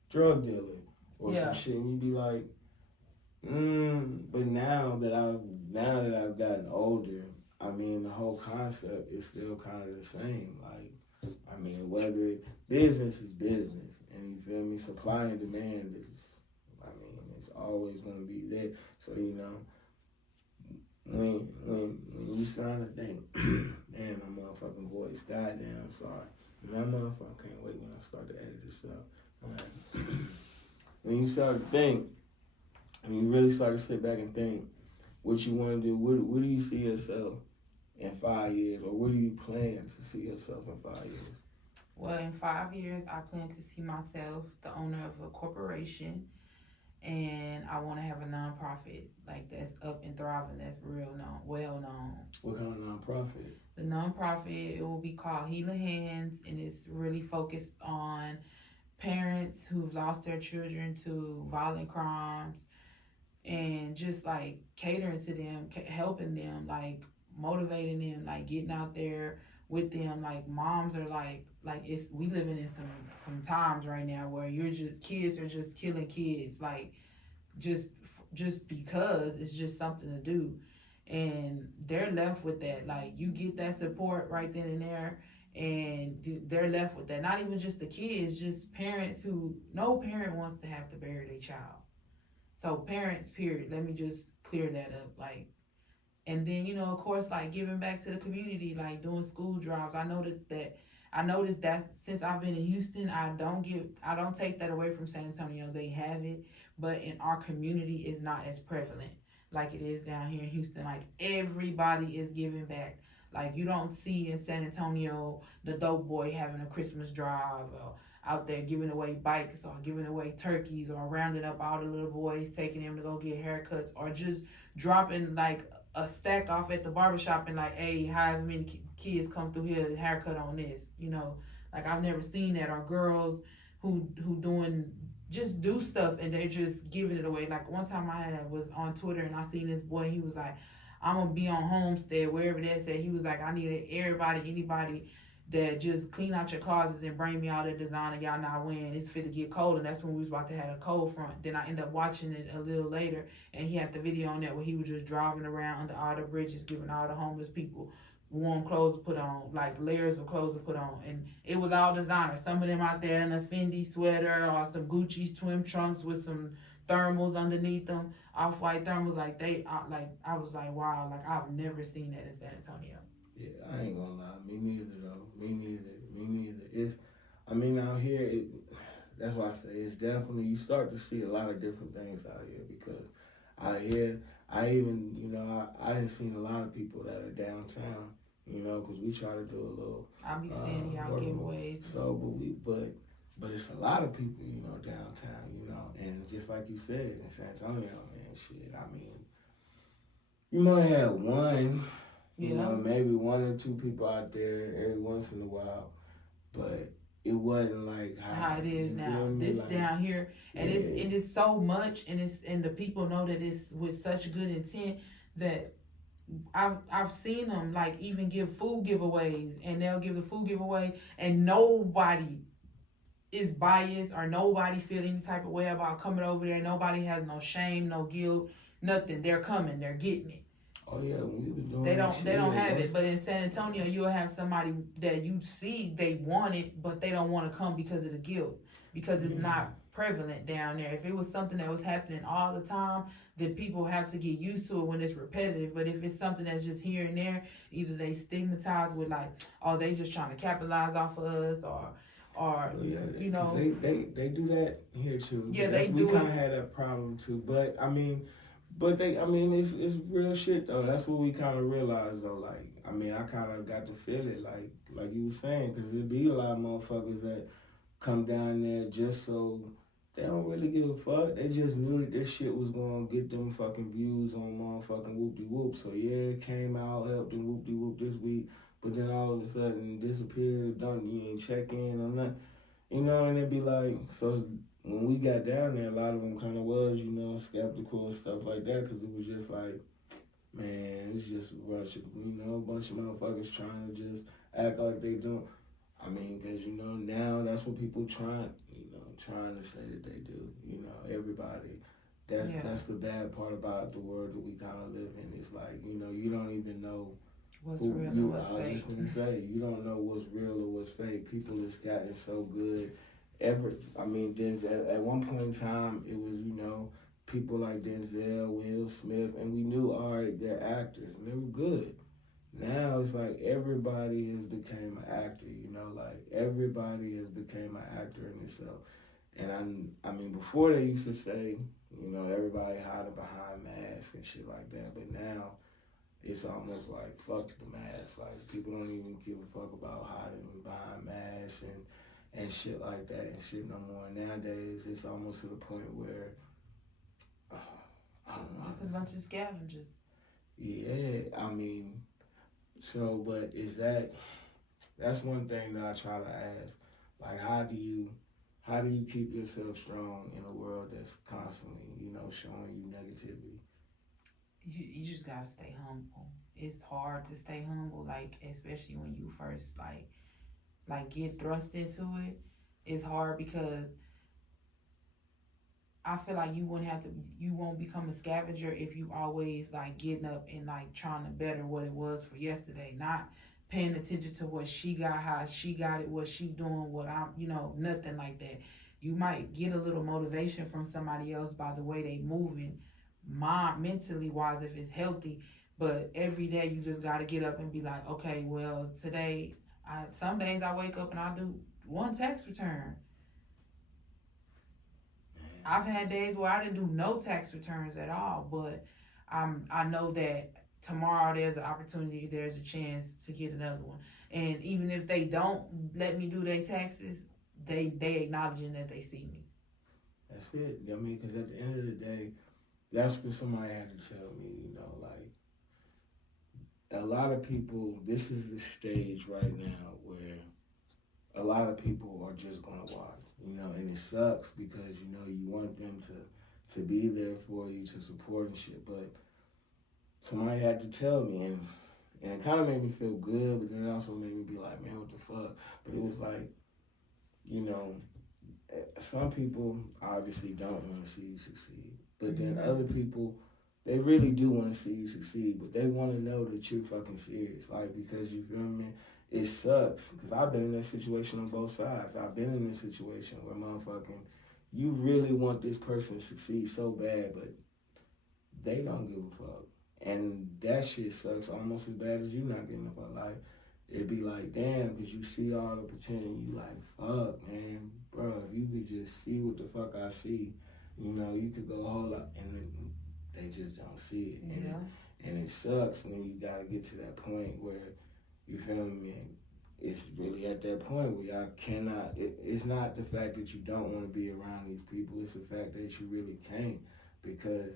drug dealer or some shit, and you'd be like, but now that I've gotten older, I mean, the whole concept is still kind of the same. Like, I mean, whether business is business, and you feel me, supply and demand is, it's always gonna be there. So you know, when you start to think, damn, my motherfucking voice, goddamn, I'm sorry. My motherfucker can't wait when I start to edit this up. When you start to think, and you really start to sit back and think what you want to do, where do you see yourself in 5 years, or where do you plan to see yourself in 5 years? Well, in 5 years, I plan to see myself the owner of a corporation. And I want to have a nonprofit like that's up and thriving, that's well known. What kind of nonprofit? The nonprofit, it will be called Healing Hands, and it's really focused on parents who've lost their children to violent crimes, and just like catering to them, helping them, like motivating them, like getting out there with them. Like moms are like we living in some times right now where kids are just killing kids, like just because it's just something to do, and they're left with that. Like you get that support right then and there, and they're left with that. Not even just the kids, just parents who no parent wants to have to bury their child. So parents, period. Let me just clear that up, like. And then, you know, of course, like giving back to the community, like doing school drives. I noticed that since I've been in Houston, I don't take that away from San Antonio. They have it, but in our community, it's not as prevalent like it is down here in Houston. Like everybody is giving back. Like you don't see in San Antonio the dope boy having a Christmas drive or out there giving away bikes or giving away turkeys or rounding up all the little boys, taking them to go get haircuts, or just dropping like a stack off at the barbershop and like, hey, however many kids come through here, haircut on this, you know. Like I've never seen that. Or girls who do stuff and they're just giving it away. Like one time I was on Twitter and I seen this boy, he was like, I'm gonna be on Homestead, wherever that said. He was like, I need anybody that just clean out your closets and bring me all that designer y'all not wearing. It's fit to get cold, and that's when we was about to have a cold front. Then I ended up watching it a little later, and he had the video on that where he was just driving around under all the bridges, giving all the homeless people warm clothes to put on, like layers of clothes to put on, and it was all designer. Some of them out there in a Fendi sweater or some Gucci's twin trunks with some thermals underneath them, off-white thermals. Like I was like, wow, like I've never seen that in San Antonio. Yeah, I ain't gonna lie. Me neither, though. Me neither. Out here, that's why I say it's definitely, you start to see a lot of different things out here, because out here, I didn't see a lot of people that are downtown, you know, because we try to do a little. I'll be seeing y'all giveaways. So, but it's a lot of people, you know, downtown, you know, and just like you said, in San Antonio, man, shit, I mean, you might have one. You know, maybe one or two people out there every once in a while, but it wasn't like how it is now. This like, down here, and it's so much, and the people know that it's with such good intent that I've seen them like even give food giveaways, and they'll give the food giveaway, and nobody is biased or nobody feel any type of way about coming over there. Nobody has no shame, no guilt, nothing. They're coming, they're getting it. Oh yeah, we was doing. They don't have it. But in San Antonio, you'll have somebody that you see they want it, but they don't want to come because of the guilt, because it's not prevalent down there. If it was something that was happening all the time, then people have to get used to it when it's repetitive. But if it's something that's just here and there, either they stigmatize with like, oh, they just trying to capitalize off of us, or you know, they do that here too. Yeah, they do. We kind of had that problem too, but I mean, it's real shit though. That's what we kind of realized though. Like, I mean, I kind of got to feel it, like you were saying, because there be a lot of motherfuckers that come down there just so they don't really give a fuck. They just knew that this shit was gonna get them fucking views on motherfucking whoop-de-whoop. So yeah, it came out, helped them whoop-de-whoop this week, but then all of a sudden disappeared, you ain't check in or nothing. You know, and it'd be like, so when we got down there, a lot of them kind of was, you know, skeptical and stuff like that, because it was just like, man, it's just a bunch of motherfuckers trying to just act like they don't. I mean, because, you know, now that's what people trying to say that they do. You know, everybody. That's the bad part about the world that we kind of live in. It's like, you know, you don't even know what's real and what's fake. I was just going to say, you don't know what's real or what's fake. People has gotten so good. I mean, Denzel, at one point in time, it was, you know, people like Denzel, Will Smith, and we knew, all right, they're actors, and they were good. Now it's like everybody has become an actor, you know, like everybody has become an actor in itself. And I mean, before they used to say, you know, everybody hiding behind masks and shit like that, but now it's almost like fuck the mask. Like, people don't even give a fuck about hiding behind masks and shit like that and shit no more. Nowadays, it's almost to the point where I don't know. It's a bunch of scavengers. Yeah, I mean, so, but that's one thing that I try to ask. Like, how do you keep yourself strong in a world that's constantly, you know, showing you negativity? You just gotta stay humble. It's hard to stay humble, like, especially when you first like get thrust into it. It's hard because I feel like you won't become a scavenger if you always like getting up and like trying to better what it was for yesterday, not paying attention to what she got, how she got it, what she doing, what I'm, you know, nothing like that. You might get a little motivation from somebody else by the way they moving, mentally wise, if it's healthy. But every day you just got to get up and be like, okay, well, today, some days I wake up and I do one tax return. I've had days where I didn't do no tax returns at all, but I know that tomorrow there's an opportunity, there's a chance to get another one. And even if they don't let me do their taxes, they acknowledging that they see me. That's it. I mean, because at the end of the day, that's what somebody had to tell me, you know, like, a lot of people, this is the stage right now where a lot of people are just going to watch, you know, and it sucks because, you know, you want them to be there for you, to support and shit, but somebody had to tell me, and it kind of made me feel good, but then it also made me be like, man, what the fuck? But it was like, you know, some people obviously don't want to see you succeed, but then other people, they really do want to see you succeed, but they want to know that you're fucking serious, like, because you feel me? It sucks, because I've been in that situation on both sides. I've been in this situation where motherfucking, you really want this person to succeed so bad, but they don't give a fuck. And that shit sucks almost as bad as you not getting a fuck. Like, it'd be like, damn, because you see all the potential, you like, fuck, man, bro, if you could just see what the fuck I see, you know, you could go a whole lot, and they just don't see it. And it sucks when you gotta get to that point where, you feel me, it's really at that point where y'all cannot, it's not the fact that you don't want to be around these people, it's the fact that you really can't, because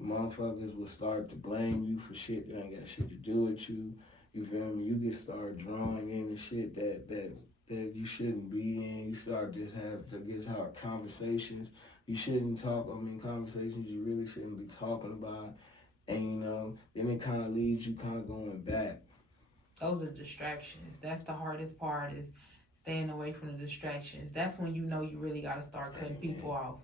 motherfuckers will start to blame you for shit that ain't got shit to do with you. You feel me? You get start drawing in the shit that you shouldn't be in. You start just have to get hard conversations. You shouldn't talk. I mean, conversations you really shouldn't be talking about. And then it kind of leaves you kind of going back. Those are distractions. That's the hardest part, is staying away from the distractions. That's when you really got to start cutting people off.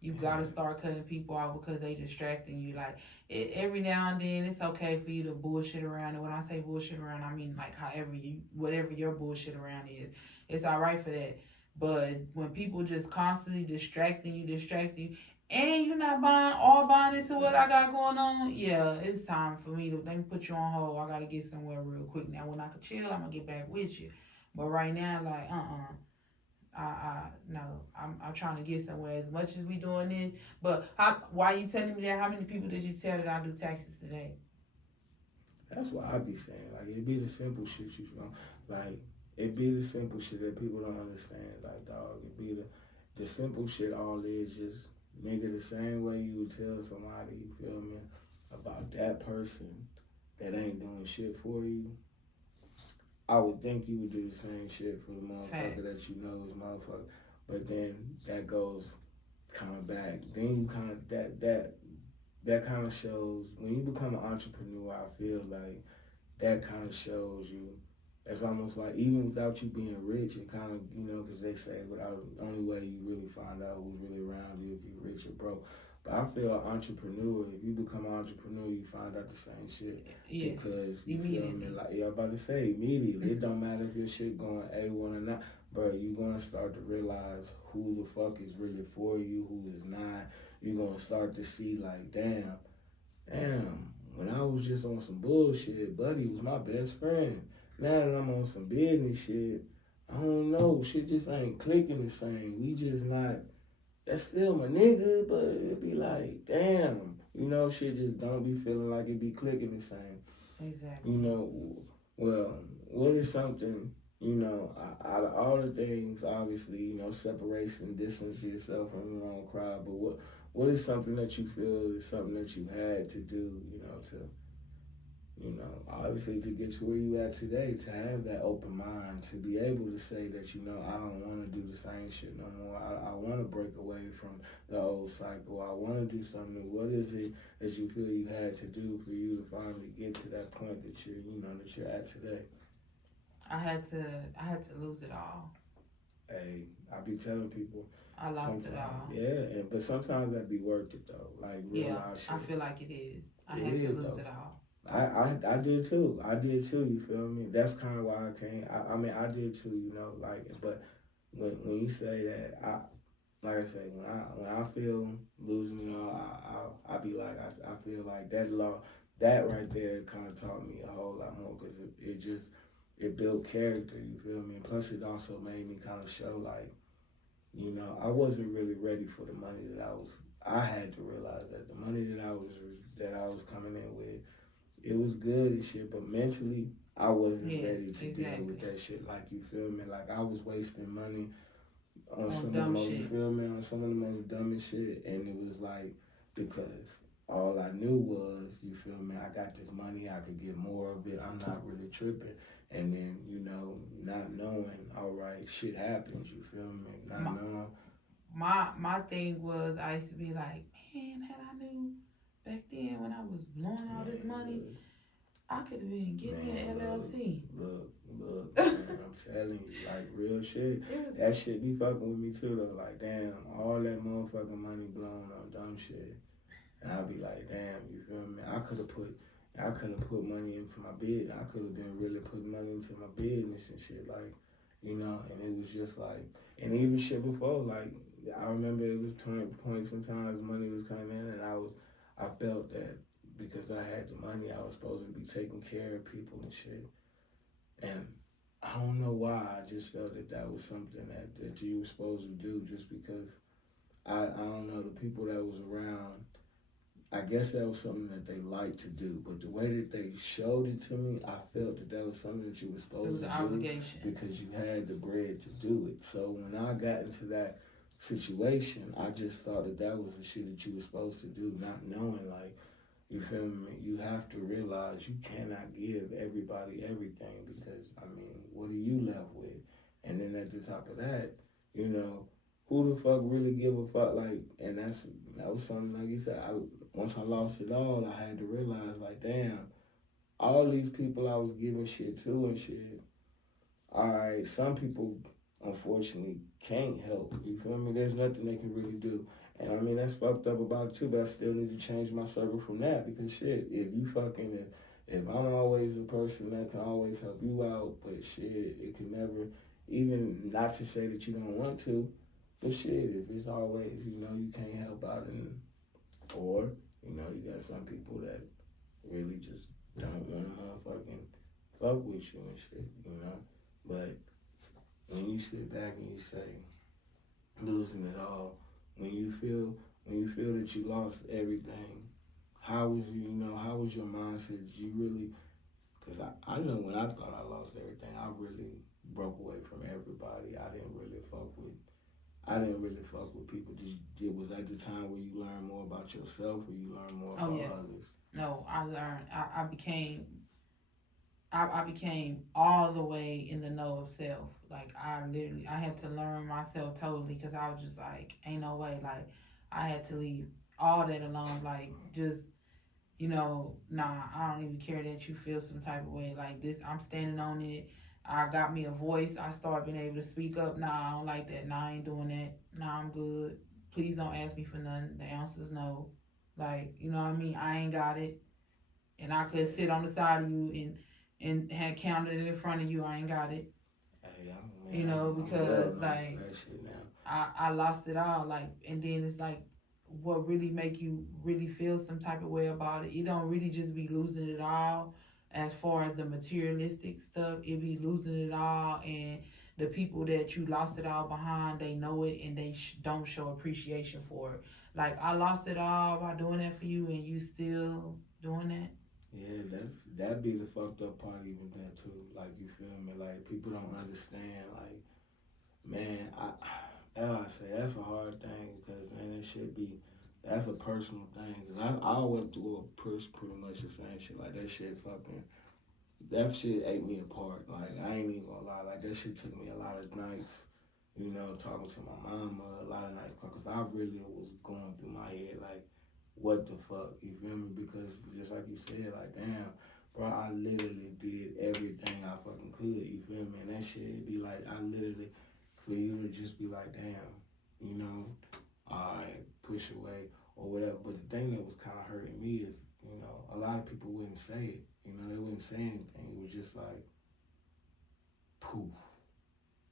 You got to start cutting people off because they distracting you. Like, every now and then, it's okay for you to bullshit around. And when I say bullshit around, I mean like whatever your bullshit around is. It's all right for that. But when people just constantly distracting you, and you're not buying into what I got going on, yeah, it's time for me to let me put you on hold. I gotta get somewhere real quick. Now when I can chill, I'm gonna get back with you. But right now, like, no, I'm trying to get somewhere. As much as we doing this, but why you telling me that? How many people did you tell that I do taxes today? That's what I be saying. Like, it be the simple shit like, it be the simple shit that people don't understand. Like, dog, it be the simple shit. All is just, nigga, the same way you would tell somebody, you feel me, about that person that ain't doing shit for you, I would think you would do the same shit for the motherfucker that you know is motherfucker. But then that goes kind of back. Then you kind of, that kind of shows, when you become an entrepreneur, I feel like that kind of shows you, it's almost like, even without you being rich, it kind of, because they say without, the only way you really find out who's really around you if you're rich or broke. But I feel an entrepreneur, if you become an entrepreneur, you find out the same shit. Yes, because, you feel me? Like, I'm about to say, immediately. It don't matter if your shit going A1 or not. Bro, you're going to start to realize who the fuck is really for you, who is not. You're going to start to see, like, damn, when I was just on some bullshit, Buddy was my best friend. Now that I'm on some business shit, I don't know, shit just ain't clicking the same. We just not, that's still my nigga, but it be like, damn, shit just don't be feeling like it be clicking the same. Exactly. Well, what is something, out of all the things, obviously, separation, distance yourself from the wrong crowd, but what is something that you feel is something that you had to do, to, obviously to get to where you at today, to have that open mind, to be able to say that, I don't want to do the same shit no more. I want to break away from the old cycle. I want to do something new. What is it that you feel you had to do for you to finally get to that point that you're at today? I had to lose it all. Hey, I be telling people, I lost it all. Yeah, but sometimes that be worth it though. Like, real life shit. I feel like it is. I had to lose it all. I did too. You feel me? That's kind of why I came. I mean, I did too. Like, but when you say that, like I say, when I feel losing it all, I be like, I feel like that right there kind of taught me a whole lot more, because it built character. You feel me? And plus, it also made me kind of show, like, I wasn't really ready for the money that I had to realize that the money that I was coming in with, it was good and shit, but mentally, I wasn't ready to deal with that shit. Like, you feel me? Like, I was wasting money on some of the most, you feel me? On some of the most dumbest shit, and it was like, because all I knew was, you feel me? I got this money, I could get more of it. I'm not really tripping. And then, not knowing, all right, shit happens, you feel me? Not knowing. My thing was, I used to be like, man, had I knew back then when I was blowing all this money, I could have been getting me an LLC. Look, man, I'm telling you, like, real shit. That shit be fucking with me too, though. Like, damn, all that motherfucking money blown on dumb shit. And I'd be like, damn, you feel me? I could have put money into my business. I could have been really putting money into my business and shit, like, and it was just like, and even shit before, like, I remember it was points and times money was coming in, and I felt that because I had the money, I was supposed to be taking care of people and shit. And I don't know why, I just felt that was something that you were supposed to do, just because, I don't know, the people that was around, I guess that was something that they liked to do, but the way that they showed it to me, I felt that was something that you were supposed to do. It was an obligation. Because you had the bread to do it. So when I got into that situation, I just thought that was the shit that you were supposed to do, not knowing, like, you feel me? You have to realize you cannot give everybody everything, because, I mean, what are you left with? And then at the top of that, who the fuck really give a fuck? Like, and that was something, like you said, once I lost it all, I had to realize, like, damn, all these people I was giving shit to and shit, alright, some people unfortunately can't help. You feel me? There's nothing they can really do. And I mean, that's fucked up about it too, but I still need to change my circle from that because shit, if I'm always the person that can always help you out, but shit, it can never, even not to say that you don't want to, but shit, if it's always, you can't help out or, you got some people that really just don't want to motherfucking fuck with you and shit. But when you sit back and you say, losing it all, when you feel that you lost everything, how was your mindset? Did you really, because I know when I thought I lost everything, I really broke away from everybody. I didn't really fuck with people. Was that the time where you learned more about yourself or you learned more about others? No, I learned, I became all the way in the know of self. Like, I had to learn myself totally because I was just like, ain't no way. Like, I had to leave all that alone. Like, just, nah, I don't even care that you feel some type of way. Like, this, I'm standing on it. I got me a voice. I started being able to speak up. Nah, I don't like that. Nah, I ain't doing that. Nah, I'm good. Please don't ask me for nothing. The answer's no. Like, you know what I mean? I ain't got it. And I could sit on the side of you and had counted it in front of you. I ain't got it. Hey, because like I lost it all. Like, and then it's like, what really make you really feel some type of way about it? It don't really just be losing it all as far as the materialistic stuff. It be losing it all, and the people that you lost it all behind, they know it and they don't show appreciation for it. Like, I lost it all by doing that for you, and you still doing that. Yeah, that'd be the fucked up part, even that too. Like, you feel me? Like, people don't understand. Like, man, I say that's a hard thing because man, that's a personal thing. Cause I went through pretty much the same shit. Like, that shit ate me apart. Like, I ain't even gonna lie. Like, that shit took me a lot of nights. Talking to my mama a lot of nights because I really was going through my head like, what the fuck, you feel me? Because just like you said, like, damn, bro, I literally did everything I fucking could, you feel me? And that shit be like, for you to just be like, damn, I push away or whatever. But the thing that was kind of hurting me is, a lot of people wouldn't say it. They wouldn't say anything. It was just like, poof.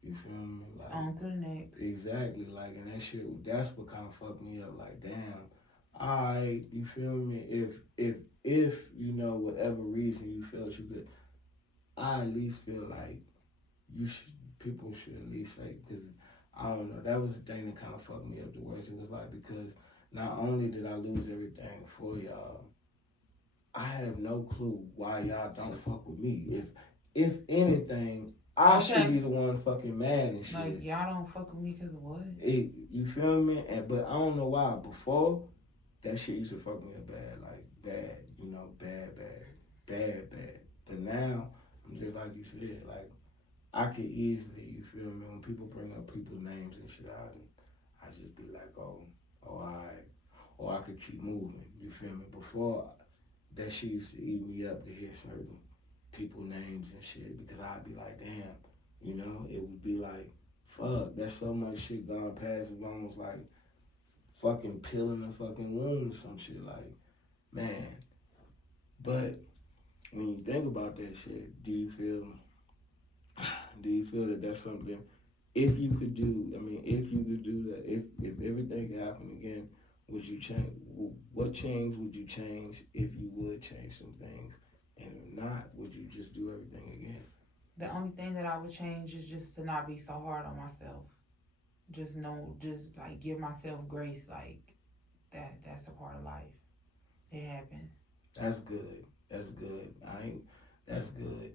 You feel me? Like, on to the next. Exactly. Like, and that's what kind of fucked me up. Like, damn. Alright, you feel me? If whatever reason you felt you could, I at least feel like people should at least say, because I don't know, that was the thing that kind of fucked me up the worst. It was like, because not only did I lose everything for y'all, I have no clue why y'all don't fuck with me. If anything, I should be the one fucking mad and shit. Like, y'all don't fuck with me because of what? You feel me? But I don't know why. Before, that shit used to fuck me up bad. Like, bad. Bad. But now, I'm just like you said. Like, I could easily, you feel me? When people bring up people's names and shit, I just be like, oh, alright. Or I could keep moving. You feel me? Before, that shit used to eat me up to hear certain people names and shit because I'd be like, damn, it would be like, fuck, there's so much shit gone past. It was almost like fucking peeling a fucking wound or some shit. Like, man. But when you think about that shit, do you feel that that's something, if you could do that, if everything could happen again, would you change? What change would you change if you would change some things? And if not, would you just do everything again? The only thing that I would change is just to not be so hard on myself. Just like give myself grace, like that's a part of life. It happens. That's good. That's good. That's good.